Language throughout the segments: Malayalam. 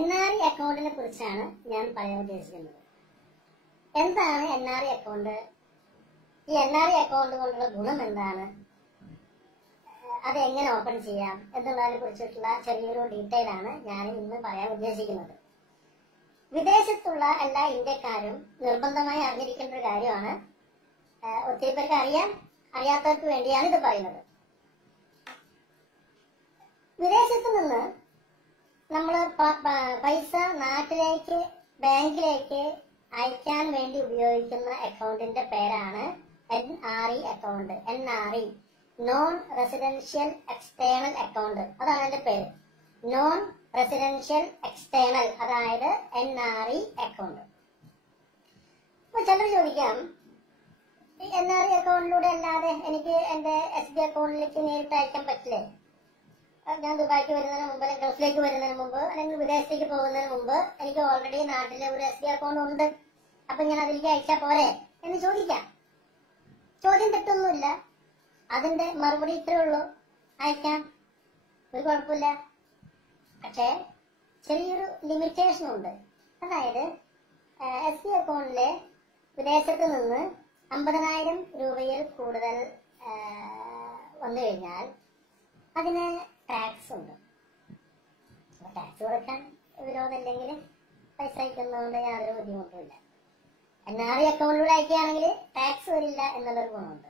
NRI അക്കൗണ്ടിനെ കുറിച്ചാണ് ഞാൻ പറയാൻ ഉദ്ദേശിക്കുന്നത്. എന്താണ് NRI അക്കൗണ്ട്? ഈ NRI അക്കൗണ്ട് കൊണ്ടുള്ള ഗുണം എന്താണ്? അത് എങ്ങനെ ഓപ്പൺ ചെയ്യാം എന്നുള്ളതിനെ കുറിച്ചിട്ടുള്ള ചെറിയൊരു ഡീറ്റെയിൽ ആണ് ഞാൻ ഇന്ന് പറയാൻ ഉദ്ദേശിക്കുന്നത്. വിദേശത്തുള്ള എല്ലാ ഇന്ത്യക്കാരും നിർബന്ധമായി അറിഞ്ഞിരിക്കേണ്ട ഒരു കാര്യമാണ്. ഒത്തിരി പേർക്ക് അറിയാത്തവർക്ക് വേണ്ടിയാണ് ഇത് പറയുന്നത്. വിദേശത്ത് നിന്ന് നമ്മൾ പൈസ നാട്ടിലേക്ക് ബാങ്കിലേക്ക് അയക്കാൻ വേണ്ടി ഉപയോഗിക്കുന്ന അക്കൗണ്ടിന്റെ പേരാണ് NRI account. NRI, non residential external account. അതാണ് അതിന്റെ പേര്. നോൺ റെസിഡൻഷ്യൽ എക്സ്റ്റേണൽ, അതായത് NRI അക്കൗണ്ട്. അപ്പൊ ചിലർ ചോദിക്കാം, ഈ NRI അക്കൗണ്ടിലൂടെ അല്ലാതെ എനിക്ക് എന്റെ SB അക്കൗണ്ടിലേക്ക് നേരിട്ട് അയക്കാൻ പറ്റില്ലേ? ഞാൻ ദുബായിക്ക് വരുന്നതിന് മുമ്പ്, അല്ലെങ്കിൽ ഗൾഫിലേക്ക് വരുന്നതിന് മുമ്പ്, അല്ലെങ്കിൽ വിദേശത്തേക്ക് പോകുന്നതിന് മുമ്പ് എനിക്ക് ഓൾറെഡി നാട്ടിലെ ഒരു SB അക്കൗണ്ട് ഉണ്ട്, അപ്പൊ ഞാൻ അതിലേക്ക് അയച്ചാൽ പോരെ എന്ന് ചോദിക്കാം. ചോദ്യം തെറ്റൊന്നുമില്ല. അതിന്റെ മറുപടി ഇത്രേ ഉള്ളൂ, അയക്കാം, ഒരു കുഴപ്പമില്ല. പക്ഷേ ചെറിയൊരു ലിമിറ്റേഷൻ ഉണ്ട്. അതായത് SB അക്കൗണ്ടിലെ വിദേശത്ത് നിന്ന് 50,000 രൂപയിൽ കൂടുതൽ വന്നു കഴിഞ്ഞാൽ അതിന് ടാക്സ് ഉണ്ട്. അപ്പൊ ടാക്സ് കൊടുക്കാൻ വിരോധമില്ലെങ്കിൽ പൈസ അയക്കുന്നതുകൊണ്ട് യാതൊരു ബുദ്ധിമുട്ടുമില്ല. NRI അക്കൗണ്ടിലൂടെ അയക്കുകയാണെങ്കിൽ ടാക്സ് വരില്ല എന്നുള്ളൊരു ഗുണമുണ്ട്.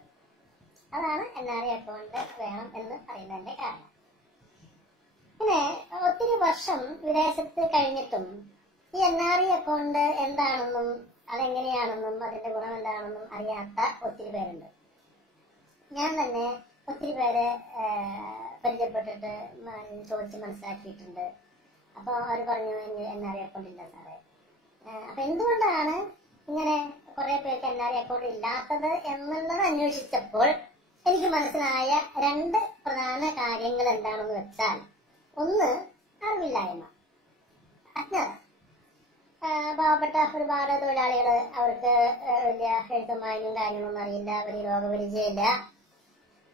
അതാണ് NRI അക്കൗണ്ട് വേണം എന്ന് പറയുന്നതിന്റെ കാരണം. പിന്നെ ഒത്തിരി വർഷം വിദേശത്ത് കഴിഞ്ഞിട്ടും ഈ NRI അക്കൗണ്ട് എന്താണെന്നും അതെങ്ങനെയാണെന്നും അതിന്റെ ഗുണം എന്താണെന്നും അറിയാത്ത ഒത്തിരി പേരുണ്ട്. ഞാൻ തന്നെ ഒത്തിരി പേരെ പരിചയപ്പെട്ടിട്ട് ചോദിച്ച് മനസ്സിലാക്കിയിട്ടുണ്ട്. അപ്പോൾ അവർ പറഞ്ഞു, NRI അക്കൗണ്ട് ഇല്ല സാറേ. അപ്പൊ എന്തുകൊണ്ടാണ് ഇങ്ങനെ കുറെ പേർക്ക് NRI അക്കൗണ്ട് ഇല്ലാത്തത് എന്നുള്ളത് അന്വേഷിച്ചപ്പോൾ എനിക്ക് മനസ്സിലായ 2 പ്രധാന കാര്യങ്ങൾ എന്താണെന്ന് വെച്ചാൽ, ഒന്ന് അറിവില്ലായ്മ, അജ്ഞത. പാവപ്പെട്ട ഒരുപാട് തൊഴിലാളികൾ, അവർക്ക് വലിയ എഴുത്തും വായനയും കാര്യങ്ങളൊന്നും അറിയില്ല, വലിയ രോഗപരിചയമില്ല.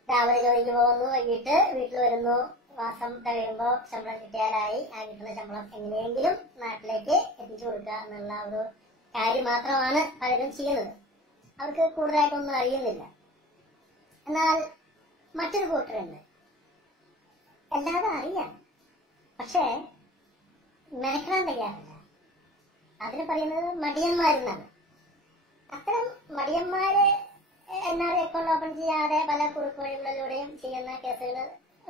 രാവിലെ ജോലിക്ക് പോകുന്നു, വൈകിട്ട് വീട്ടിൽ വരുന്നു, മാസം കഴിയുമ്പോൾ ശമ്പളം കിട്ടിയാലായി. ആ കിട്ടുന്ന ശമ്പളം എങ്ങനെയെങ്കിലും നാട്ടിലേക്ക് എത്തിച്ചു കൊടുക്കുക എന്നുള്ള ഒരു കാര്യം മാത്രമാണ് പലരും ചെയ്യുന്നത്. അവർക്ക് കൂടുതലായിട്ടൊന്നും അറിയുന്നില്ല. എന്നാൽ മറ്റൊരു കൂട്ടരുണ്ട്, എല്ലാവരും അറിയാം, പക്ഷേ മെനക്കെടാൻ തയ്യാറില്ല. അതിന് പറയുന്നത് മടിയന്മാരെന്നാണ്. അത്തരം മടിയന്മാരെ NRI അക്കൗണ്ട് ഓപ്പൺ ചെയ്യാതെ പല കുറുക്ക് വഴികളിലൂടെയും ചെയ്യുന്ന കേസുകൾ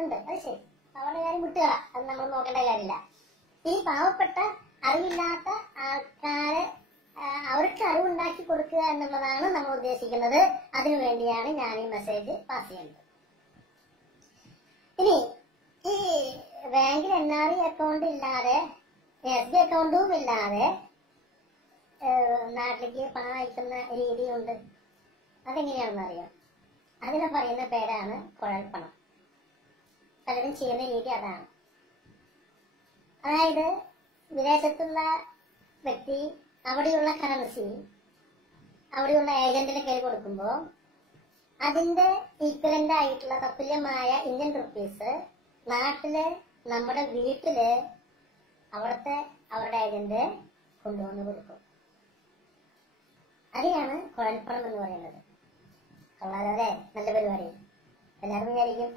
ഉണ്ട്. അത് ശരി, അവരുടെ കാര്യം വിട്ടുകള, അത് നമ്മൾ നോക്കേണ്ട കാര്യമില്ല. ഈ പാവപ്പെട്ട അറിവില്ലാത്ത ആൾക്കാരെ അവർക്ക് അറിവുണ്ടാക്കി കൊടുക്കുക എന്നുള്ളതാണ് നമ്മൾ ഉദ്ദേശിക്കുന്നത്. അതിനുവേണ്ടിയാണ് ഞാൻ ഈ മെസ്സേജ് പാസ് ചെയ്യുന്നത്. ഇനി ഈ ബാങ്കിൽ NRI അക്കൗണ്ട് ഇല്ലാതെ, SB അക്കൗണ്ടും ഇല്ലാതെ നാട്ടിലേക്ക് പണം അയക്കുന്ന രീതിയുണ്ട്. അതെങ്ങനെയാണെന്ന് അറിയാം. അതിനെ പറയുന്ന പേരാണ് കുഴൽപ്പണം. പലരും ചെയ്യുന്ന രീതി അതാണ്. അതായത് വിദേശത്തുള്ള വ്യക്തി അവിടെയുള്ള കറൻസി അവിടെയുള്ള ഏജന്റിന് കയ്യിൽ കൊടുക്കുമ്പോൾ അതിന്റെ ഈക്വലന്റ് ആയിട്ടുള്ള തത്തുല്യമായ ഇന്ത്യൻ റുപ്പീസ് നാട്ടില് നമ്മുടെ വീട്ടില് അവരുടെ ഏജന്റ് കൊണ്ടുവന്ന് കൊടുക്കും. അതിനാണ് കുഴൽപ്പണം എന്ന് പറയുന്നത്. കൊള്ളാലേ, നല്ല പരിപാടി. എല്ലാവരും വിചാരിക്കും,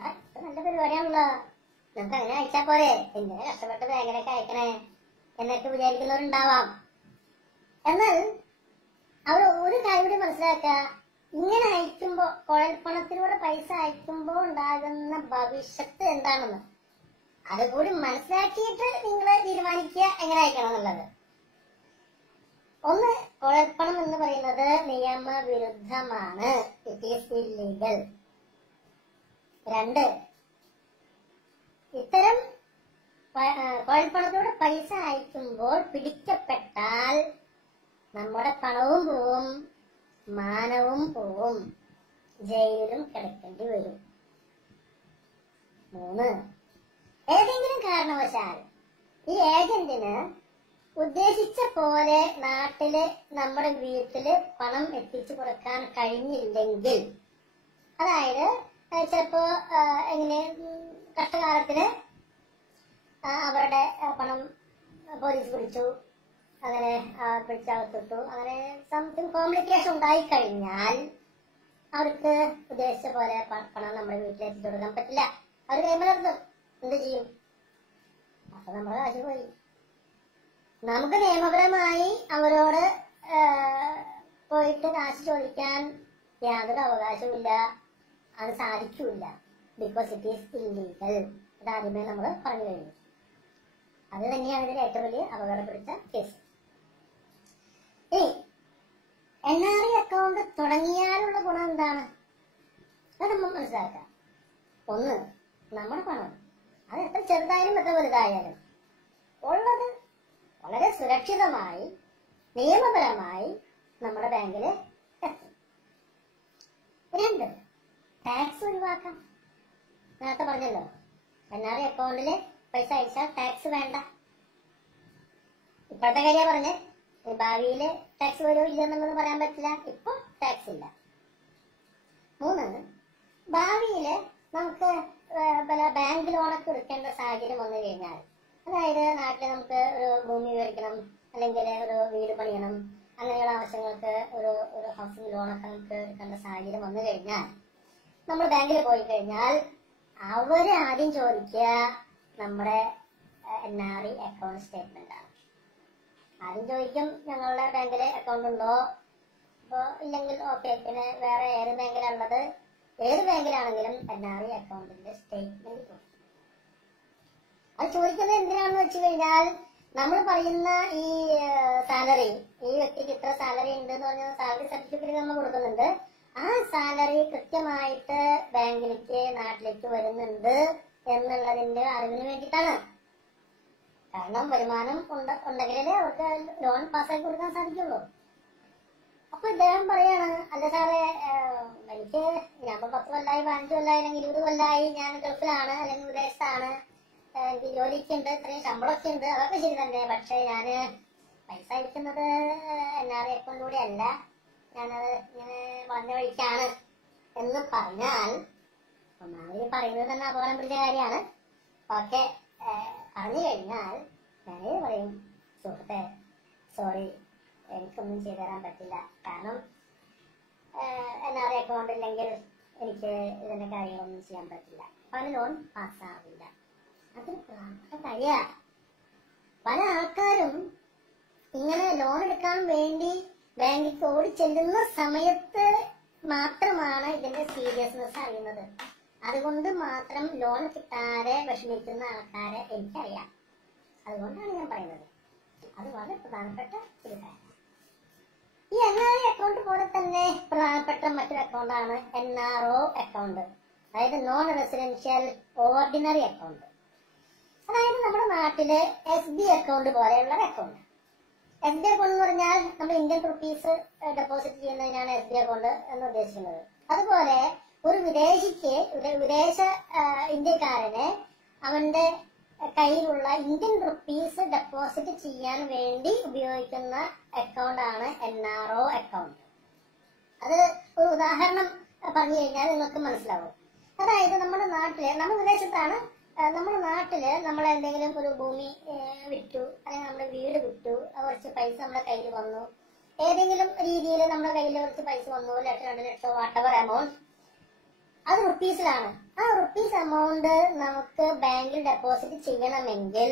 നല്ല പരിപാടിയാണല്ലോ, നമുക്ക് അങ്ങനെ അയച്ചാ പോരെ, എന്തിനാ കഷ്ടപ്പെട്ട് ബാങ്കിലൊക്കെ അയക്കണേ എന്നൊക്കെ വിചാരിക്കുന്നവരുണ്ടാവാം. എന്നാൽ അവർ ഒരു കാര്യം കൂടി മനസ്സിലാക്കുക, ഇങ്ങനെ അയക്കുമ്പോ, കുഴൽപ്പണത്തിലൂടെ പൈസ അയക്കുമ്പോൾ ഉണ്ടാകുന്ന ഭവിഷ്യത്ത് എന്താണെന്ന് അതുകൂടി മനസ്സിലാക്കിയിട്ട് നിങ്ങൾ തീരുമാനിക്കുക എങ്ങനെ അയക്കണം എന്നുള്ളത്. ഒന്ന്, കുഴൽപ്പണം എന്ന് പറയുന്നത് നിയമവിരുദ്ധമാണ്, ഇറ്റ് ഈസ് ഇല്ലീഗൽ. 2, ഇത്തരം കുഴൽപ്പണത്തിലൂടെ പൈസ അയക്കുമ്പോൾ പിടിക്കപ്പെട്ടാൽ നമ്മുടെ പണവും പോവും, മാനവും പോവും, ജയിലിലും കിടക്കേണ്ടി വരും. 3, ഏതെങ്കിലും കാരണവശാൽ ഈ ഏജന്റിന് ഉദ്ദേശിച്ച പോലെ നാട്ടില് നമ്മുടെ വീട്ടില് പണം എത്തിച്ചു കൊടുക്കാൻ കഴിഞ്ഞില്ലെങ്കിൽ, അതായത് ചിലപ്പോ എങ്ങനെ കഷ്ടകാലത്തിന് അവരുടെ പണം പോലീസ് പിടിച്ചു, അങ്ങനെ പിടിച്ചകത്തിട്ടു, അങ്ങനെ സംതിങ് കോംപ്ലിക്കേഷൻ ഉണ്ടായിക്കഴിഞ്ഞാൽ അവർക്ക് ഉദ്ദേശിച്ച പോലെ പണം നമ്മുടെ വീട്ടിലെത്തിച്ചു കൊടുക്കാൻ പറ്റില്ല. അവർ കൈമലർത്തും. എന്ത് ചെയ്യും? അപ്പൊ നമ്മുടെ കാശ് പോയി. നമുക്ക് നിയമപരമായി അവരോട് പോയിട്ട് കാശ് ചോദിക്കാൻ യാതൊരു അവകാശവും അത് സാധിക്കില്ല. Because it is illegal. ഇതാദ്യമേ നമ്മൾ പറഞ്ഞു കഴിഞ്ഞു. അത് തന്നെയാണ് ഇതിൽ ഏറ്റവും വലിയ അപകടപ്പെടുത്ത കേസ്. ഇനി NRI അക്കൗണ്ട് തുടങ്ങിയാലുള്ള ഗുണം എന്താണ്? അത് നമ്മൾ മനസ്സിലാക്കാം. ഒന്ന്, നമ്മുടെ പണം അത് എത്ര ചെറുതായാലും എത്ര വലുതായാലും ഉള്ളത് വളരെ സുരക്ഷിതമായി നിയമപരമായി നമ്മുടെ ബാങ്കിൽ എത്തും. രണ്ട്, ടാക്സ് ഒഴിവാക്കാം. നേരത്തെ പറഞ്ഞല്ലോ, NRI അക്കൗണ്ടില് പൈസ അയച്ചാൽ ടാക്സ് വേണ്ട. ഇപ്പോഴത്തെ കാര്യം പറഞ്ഞ് ഭാവിയില് ടാക്സ് വരുമോ ഇല്ലെന്നുള്ളത് പറയാൻ പറ്റില്ല. ഇപ്പൊ ടാക്സ് ഇല്ല. മൂന്ന്, ഭാവിയില് നമുക്ക് ബാങ്ക് ലോണൊക്കെ എടുക്കേണ്ട സാഹചര്യം വന്നു കഴിഞ്ഞാൽ, അതായത് നാട്ടിൽ നമുക്ക് ഒരു ഭൂമി മേടിക്കണം, അല്ലെങ്കിൽ ഒരു വീട് പണിയണം, അങ്ങനെയുള്ള ആവശ്യങ്ങൾക്ക് ഒരു ഹൗസിംഗ് ലോണൊക്കെ നമുക്ക് എടുക്കേണ്ട സാഹചര്യം വന്നു കഴിഞ്ഞാൽ, നമ്മൾ ബാങ്കിൽ പോയി കഴിഞ്ഞാൽ അവര് ആദ്യം ചോദിക്കുക നമ്മുടെ NRI അക്കൗണ്ട് സ്റ്റേറ്റ്മെന്റ് ആണ്. ആദ്യം ചോദിക്കും ഞങ്ങളുടെ ബാങ്കില് അക്കൗണ്ട് ഉണ്ടോ, അപ്പോൾ ഇല്ലെങ്കിൽ ഓക്കെ, പിന്നെ വേറെ ഏത് ബാങ്കിലുള്ളത്, ഏത് ബാങ്കിലാണെങ്കിലും NRI അക്കൗണ്ടിന്റെ സ്റ്റേറ്റ്മെന്റ് കൊടുക്കും. അത് ചോദിക്കുന്നത് എന്തിനാണെന്ന് വെച്ച് കഴിഞ്ഞാൽ, നമ്മൾ പറയുന്ന ഈ സാലറി, ഈ വ്യക്തിക്ക് ഇത്ര സാലറി ഉണ്ട് എന്ന് പറഞ്ഞാൽ സാലറി സർട്ടിഫിക്കറ്റ് നമ്മൾ കൊടുക്കുന്നുണ്ട്. ആ സാലറി കൃത്യമായിട്ട് ബാങ്കിലേക്ക് നാട്ടിലേക്ക് വരുന്നുണ്ട് എന്നുള്ളതിന്റെ അറിവിന് വേണ്ടിയിട്ടാണ്. കാരണം വരുമാനം ഉണ്ടെങ്കിലേ അവർക്ക് ലോൺ പാസ്സാക്കി കൊടുക്കാൻ സാധിക്കുള്ളൂ. അപ്പൊ ഇദ്ദേഹം പറയാണ്, അല്ല സാറേ, എനിക്ക് ഞാനിപ്പോ 10 കൊല്ലായി, 15 കൊല്ലായി, അല്ലെങ്കിൽ 20 കൊല്ലായി ഞാൻ ഗൾഫിലാണ് അല്ലെങ്കിൽ വിദേശത്താണ്, എനിക്ക് ജോലിക്ക് ഉണ്ട്, ഇത്രയും ശമ്പളമൊക്കെ ഉണ്ട്, അതൊക്കെ ശരി തന്നെ. പക്ഷെ ഞാന് പൈസ അയക്കുന്നത് NRI അക്കൗണ്ടിലൂടെ അല്ല, ഞാനത് ഇങ്ങനെ വളഞ്ഞ വഴിക്കാണ് എന്ന് പറഞ്ഞാൽ, ഒന്നാമത് പറയുന്നത് തന്നെ അപകടം പിടിച്ച കാര്യമാണ്. ഓക്കെ, പറഞ്ഞു കഴിഞ്ഞാൽ ഞാനേ പറയും, സുഹൃത്തെ സോറി, എനിക്കൊന്നും ചെയ്തു തരാൻ പറ്റില്ല. കാരണം NRI അക്കൗണ്ട് ഇല്ലെങ്കിൽ എനിക്ക് ഇതിന്റെ കാര്യങ്ങളൊന്നും ചെയ്യാൻ പറ്റില്ല. പല ലോൺ പാസ്സാവില്ല. അതൊരു പ്രധാനപ്പെട്ട കാര്യമാണ്. പല ആൾക്കാരും ഇങ്ങനെ ലോൺ എടുക്കാൻ വേണ്ടി ബാങ്കിലേക്ക് ഓടി ചെല്ലുന്ന സമയത്ത് മാത്രമാണ് ഇതിന്റെ സീരിയസ്നെസ് അറിയുന്നത്. അതുകൊണ്ട് മാത്രം ലോൺ കിട്ടാതെ വിഷമിക്കുന്ന ആൾക്കാരെ എനിക്കറിയാം. അതുകൊണ്ടാണ് ഞാൻ പറയുന്നത്. അത് വളരെ പ്രധാനപ്പെട്ട ഒരു കാര്യമാണ്. ഈ NRI അക്കൗണ്ട് പോലെ തന്നെ പ്രധാനപ്പെട്ട മറ്റൊരു അക്കൗണ്ടാണ് NRO അക്കൗണ്ട്, അതായത് നോൺ റെസിഡൻഷ്യൽ ഓർഡിനറി അക്കൗണ്ട്. അതായത് നമ്മുടെ നാട്ടില് SB അക്കൗണ്ട് പോലെയുള്ള അക്കൗണ്ട്. SB അക്കൗണ്ട് എന്ന് പറഞ്ഞാൽ നമ്മൾ ഇന്ത്യൻ റുപ്പീസ് ഡെപ്പോസിറ്റ് ചെയ്യുന്നതിനാണ് SB അക്കൗണ്ട് എന്ന് ഉദ്ദേശിക്കുന്നത്. അതുപോലെ ഒരു വിദേശ ഇന്ത്യക്കാരന് അവന്റെ കയ്യിലുള്ള ഇന്ത്യൻ റുപ്പീസ് ഡെപ്പോസിറ്റ് ചെയ്യാൻ വേണ്ടി ഉപയോഗിക്കുന്ന അക്കൗണ്ടാണ് NRO അക്കൗണ്ട്. അത് ഒരു ഉദാഹരണം പറഞ്ഞു കഴിഞ്ഞാൽ നിങ്ങൾക്ക് മനസ്സിലാവും. അതായത് നമ്മുടെ നാട്ടില്, നമ്മൾ വിദേശത്താണ്, നമ്മുടെ നാട്ടില് നമ്മൾ എന്തെങ്കിലും ഒരു ഭൂമി വിറ്റു, അല്ലെങ്കിൽ നമ്മുടെ വീട് വിറ്റു, കുറച്ച് പൈസ നമ്മുടെ കയ്യിൽ വന്നു, ഏതെങ്കിലും രീതിയിൽ നമ്മുടെ കയ്യിൽ കുറച്ച് പൈസ വന്നു, 1 ലക്ഷം 2 ലക്ഷം വാട്ടവർ എമൗണ്ട്, അത് റുപ്പീസിലാണ്. ആ റുപ്പീസ് എമൗണ്ട് നമുക്ക് ബാങ്കിൽ ഡെപ്പോസിറ്റ് ചെയ്യണമെങ്കിൽ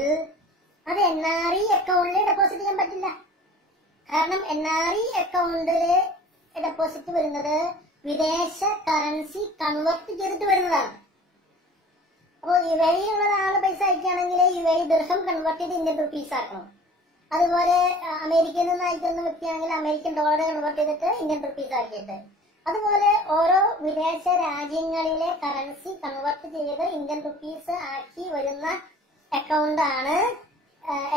അത് NRI അക്കൗണ്ടിൽ ഡെപ്പോസിറ്റ് ചെയ്യാൻ പറ്റില്ല. കാരണം NRI അക്കൗണ്ടില് ഡെപ്പോസിറ്റ് വരുന്നത് വിദേശ കറൻസി കൺവേർട്ട് ചെയ്തിട്ട് വരുന്നതാണ്. അപ്പോൾ UAE-യിലുള്ള ഒരാൾ പൈസ അയക്കുകയാണെങ്കിൽ UAE ദിർഹം കൺവേർട്ട് ചെയ്ത് ഇന്ത്യൻ റുപ്പീസ് ആക്കണം. അതുപോലെ അമേരിക്കയിൽ നിന്ന് അയക്കുന്ന വ്യക്തിയാണെങ്കിൽ അമേരിക്കൻ ഡോളർ കൺവേർട്ട് ചെയ്തിട്ട് ഇന്ത്യൻ റുപ്പീസ് ആക്കിയിട്ട്, അതുപോലെ ഓരോ വിദേശ രാജ്യങ്ങളിലെ കറൻസി കൺവേർട്ട് ചെയ്ത് ഇന്ത്യൻ റുപ്പീസ് ആക്കി വരുന്ന അക്കൗണ്ടാണ്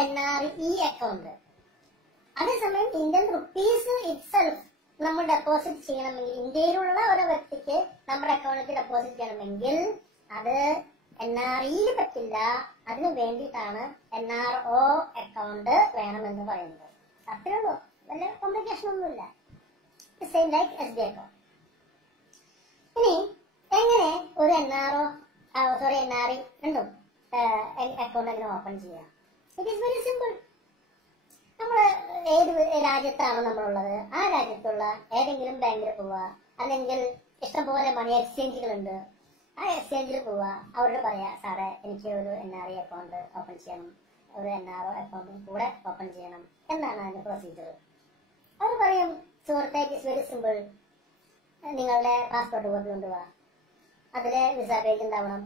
NRE അക്കൗണ്ട്. അതേസമയം ഇന്ത്യൻ റുപ്പീസ് ഇറ്റ്സെൽഫ് നമ്മൾ ഡെപ്പോസിറ്റ് ചെയ്യണമെങ്കിൽ, ഇന്ത്യയിലുള്ള ഒരു വ്യക്തിക്ക് നമ്മുടെ അക്കൗണ്ടിലേക്ക് ഡെപ്പോസിറ്റ് ചെയ്യണമെങ്കിൽ അത് NRE പറ്റില്ല. അതിനു വേണ്ടിയിട്ടാണ് NRO അക്കൗണ്ട് വേണമെന്ന് പറയുന്നത്. അത്രേ ഉള്ളൂ, വലിയ കോംപ്ലിക്കേഷൻ ഒന്നുമില്ല. Same like SB account. ഇനി എങ്ങനെ ഒരു NRI രണ്ടും അക്കൗണ്ട് എങ്ങനെ ഓപ്പൺ ചെയ്യാം? It is very simple. നമ്മള് ഏത് രാജ്യത്താണ് നമ്മളുള്ളത്, ആ രാജ്യത്തുള്ള ഏതെങ്കിലും ബാങ്കിൽ പോവുക, അല്ലെങ്കിൽ ഇഷ്ടംപോലെ മണി എക്സ്ചേഞ്ചുകളുണ്ട്, ആ എക്സ്ചേഞ്ചിൽ പോവുക, അവരോട് പറയാ സാറേ എനിക്ക് ഒരു NRI അക്കൗണ്ട് ഓപ്പൺ ചെയ്യണം, ഒരു NRO അക്കൗണ്ടും കൂടെ ഓപ്പൺ ചെയ്യണം, എന്താണ് അതിന്റെ പ്രൊസീജിയർ? അവർ പറയും സുഹൃത്തെ ഇറ്റ് ഇസ് വെരി സിമ്പിൾ, നിങ്ങളുടെ പാസ്പോർട്ട് കോപ്പി കൊണ്ടുപോവാ, അതിലെ വിസ പേജ് ഉണ്ടാവണം,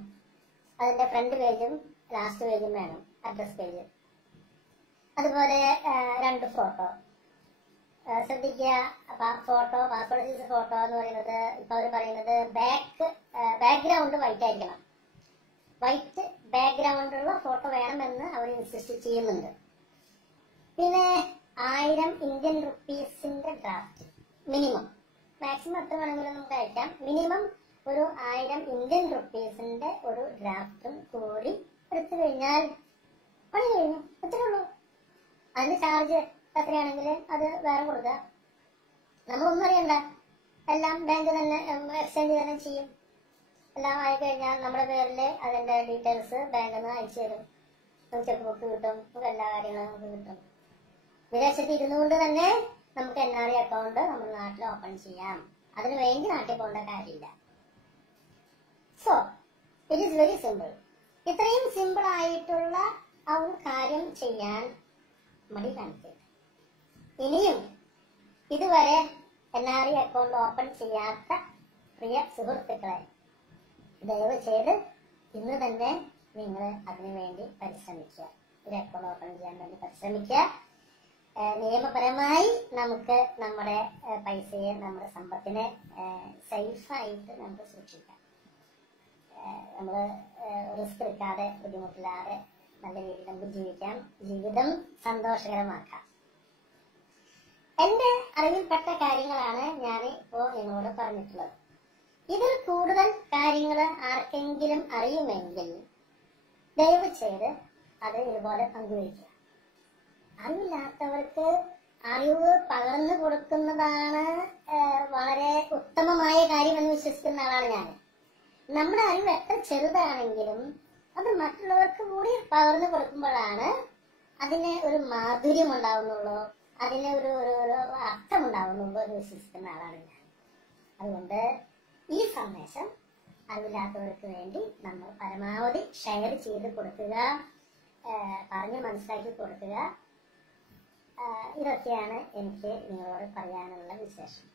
അതിന്റെ ഫ്രണ്ട് പേജും ലാസ്റ്റ് പേജും വേണം, അഡ്രസ് പേജ്, അതുപോലെ 2 ഫോട്ടോ. ശ്രദ്ധിക്കുക, ഫോട്ടോ, പാസ്പോർട്ട് സൈസ് ഫോട്ടോ എന്ന് പറയുന്നത് ഇപ്പൊ അവർ പറയുന്നത് ബാക്ക്ഗ്രൗണ്ട് വൈറ്റ് ആയിരിക്കണം, വൈറ്റ് ബാക്ക്ഗ്രൗണ്ടുള്ള ഫോട്ടോ വേണമെന്ന് അവർ ഇൻസിസ്റ്റ് ചെയ്യുന്നുണ്ട്. പിന്നെ 1000 ഇന്ത്യൻ റുപ്പീസിന്റെ ഡ്രാഫ്റ്റ് മിനിമം, മാക്സിമം എത്ര വേണമെങ്കിലും നമുക്ക് അയക്കാം, മിനിമം ഒരു 1000 ഇന്ത്യൻ റുപ്പീസിന്റെ ഒരു ഡ്രാഫ്റ്റും കൂടി എടുത്തു കഴിഞ്ഞാൽ പണി കഴിഞ്ഞു, എത്രേ ഉള്ളൂ. അതിന്റെ ചാർജ് എത്രയാണെങ്കിൽ അത് വേറെ കൊടുക്കുക, നമ്മളൊന്നും അറിയണ്ട, എല്ലാം ബാങ്ക് തന്നെ എക്സ്ചേഞ്ച് തന്നെ ചെയ്യും. എല്ലാം ആയി കഴിഞ്ഞാൽ നമ്മുടെ പേരിൽ അതിന്റെ ഡീറ്റെയിൽസ് ബാങ്കിൽ നിന്ന് അയച്ചു തരും, നമുക്ക് ചെക്ക് ബുക്ക് കിട്ടും, നമുക്ക് എല്ലാ കാര്യങ്ങളും നമുക്ക് കിട്ടും. വിദേശത്ത് ഇരുന്നുകൊണ്ട് തന്നെ നമുക്ക് NRI അക്കൗണ്ട് നമ്മുടെ നാട്ടിൽ ഓപ്പൺ ചെയ്യാം, അതിനു വേണ്ടി നാട്ടിൽ പോകേണ്ട കാര്യമില്ല. So it is very simple. ഇത്രയും സിമ്പിൾ ആയിട്ടുള്ള ആ ഒരു കാര്യം ചെയ്യാൻ മടി കാണിക്കരുത്. ഇനിയും ഇതുവരെ NRI അക്കൗണ്ട് ഓപ്പൺ ചെയ്യാത്ത പ്രിയ സുഹൃത്തുക്കളെ, ദയവ് ചെയ്ത് ഇന്ന് തന്നെ നിങ്ങൾ അതിനുവേണ്ടി പരിശ്രമിക്കുക, ഒരു അക്കൗണ്ട് ഓപ്പൺ ചെയ്യാൻ വേണ്ടി പരിശ്രമിക്കുക. നിയമപരമായി നമുക്ക് നമ്മുടെ പൈസയെ, നമ്മുടെ സമ്പത്തിനെ സേഫായിട്ട് നമുക്ക് സൂക്ഷിക്കാം. നമ്മൾ റിസ്ക് എടുക്കാതെ, ബുദ്ധിമുട്ടില്ലാതെ നല്ല രീതിയിൽ നമുക്ക് ജീവിക്കാം, ജീവിതം സന്തോഷകരമാക്കാം. എന്റെ അറിവിൽപ്പെട്ട കാര്യങ്ങളാണ് ഞാൻ ഇപ്പോൾ നിങ്ങളോട് പറഞ്ഞിട്ടുള്ളത്. ഇതിൽ കൂടുതൽ കാര്യങ്ങൾ ആർക്കെങ്കിലും അറിയുമെങ്കിൽ ദയവ് ചെയ്ത് അത് ഇതുപോലെ പങ്കുവയ്ക്കുക. അറിവില്ലാത്തവർക്ക് അറിവ് പകർന്നു കൊടുക്കുന്നതാണ് വളരെ ഉത്തമമായ കാര്യമെന്ന് വിശ്വസിക്കുന്ന ആളാണ് ഞാൻ. നമ്മുടെ അറിവ് എത്ര ചെറുതാണെങ്കിലും അത് മറ്റുള്ളവർക്ക് കൂടി പകർന്നു കൊടുക്കുമ്പോഴാണ് അതിന് ഒരു മാധുര്യം ഉണ്ടാവുന്നുള്ളൂ, അതിന് ഒരു അർത്ഥം ഉണ്ടാവുന്നുള്ളൂ എന്ന് വിശ്വസിക്കുന്ന ആളാണ് ഞാൻ. അതുകൊണ്ട് ഈ സന്ദേശം അറിവില്ലാത്തവർക്ക് വേണ്ടി നമ്മൾ പരമാവധി ഷെയർ ചെയ്ത് കൊടുക്കുക, പറഞ്ഞ് മനസ്സിലാക്കി കൊടുക്കുക. ഇതൊക്കെയാണ് എനിക്ക് നിങ്ങളോട് പറയാനുള്ള വിശേഷം.